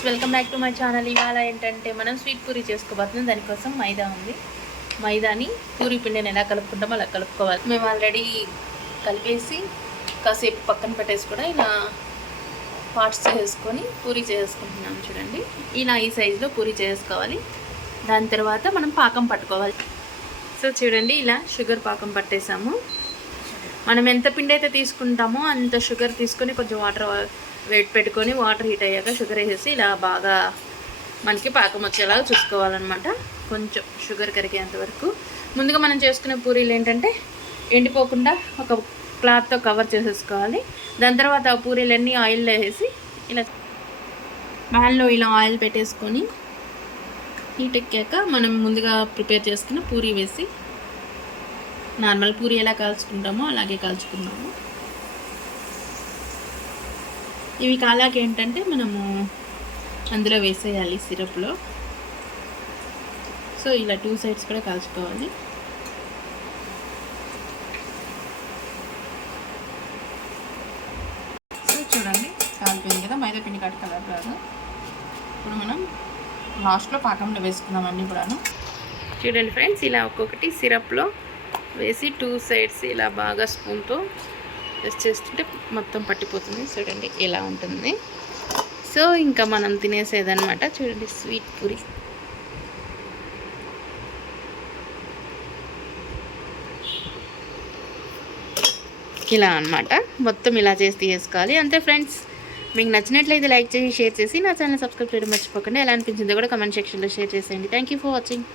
Friends, welcome back to my channel. ఇవాళ ఏంటంటే మనం స్వీట్ పూరి చేసుకోబోతున్నాం. దానికోసం మైదా ఉంది. మైదాని పూరి పిండిని ఎలా కలుపుకుంటామో అలా కలుపుకోవాలి. మేము ఆల్రెడీ కలిపేసి కాసేపు పక్కన పెట్టేసి కూడా ఇలా పార్ట్స్ చేసుకొని పూరి చేసుకుంటున్నాం. చూడండి, ఇలా ఈ సైజులో పూరి చేసుకోవాలి. దాని తర్వాత మనం పాకం పట్టుకోవాలి. సో చూడండి, ఇలా షుగర్ పాకం పట్టేసాము. మనం ఎంత పిండి అయితే తీసుకుంటామో అంత షుగర్ తీసుకొని కొంచెం వాటర్ వేడి పెట్టుకొని వాటర్ హీట్ అయ్యాక షుగర్ వేసేసి ఇలా బాగా మనకి పాకం వచ్చేలాగా చూసుకోవాలన్నమాట. కొంచెం షుగర్ కరిగేంత వరకు. ముందుగా మనం చేసుకునే పూరీలు ఏంటంటే ఎండిపోకుండా ఒక క్లాత్తో కవర్ చేసేసుకోవాలి. దాని తర్వాత ఆ పూరీలన్నీ ఆయిల్లో వేసి ఇలా ప్యాన్లో ఇలా ఆయిల్ పెట్టేసుకొని హీట్ ఎక్కాక మనం ముందుగా ప్రిపేర్ చేసుకున్న పూరీ వేసి నార్మల్ పూరీ ఎలా కాల్చుకుంటామో అలాగే కాల్చుకున్నాము. ఇవి కాలాక ఏంటంటే మనము అందులో వేసేయాలి సిరప్లో. సో ఇలా 2 సైడ్స్ కూడా కాల్చుకోవాలి. సో చూడండి, కాలిపోయింది కదా. మైదా పిండి కాటి కలర్ రాదు. ఇప్పుడు మనం లాస్ట్లో పాకంలో వేసుకుందాం అన్నీ కూడాను. చూడండి ఫ్రెండ్స్, ఇలా ఒక్కొక్కటి సిరప్లో వేసి 2 సైడ్స్ ఇలా బాగా స్పూన్తో టెస్ట్ చేస్తుంటే మొత్తం పట్టిపోతుంది. చూడండి ఎలా ఉంటుంది. సో ఇంకా మనం తినేసేదన్నమాట. చూడండి, స్వీట్ పూరి. ఇలా అన్నమాట. మొత్తం ఇలా చేసి తీసుకోవాలి. అంతే ఫ్రెండ్స్. మీకు నచ్చినట్లయితే లైక్ చేసి షేర్ చేసి నా ఛానల్ సబ్స్క్రైబ్ చేయడం మర్చిపోకండి. ఎలా అనిపించిందో కూడా కమెంట్ సెక్షన్లో షేర్ చేసేయండి. Thank you for watching.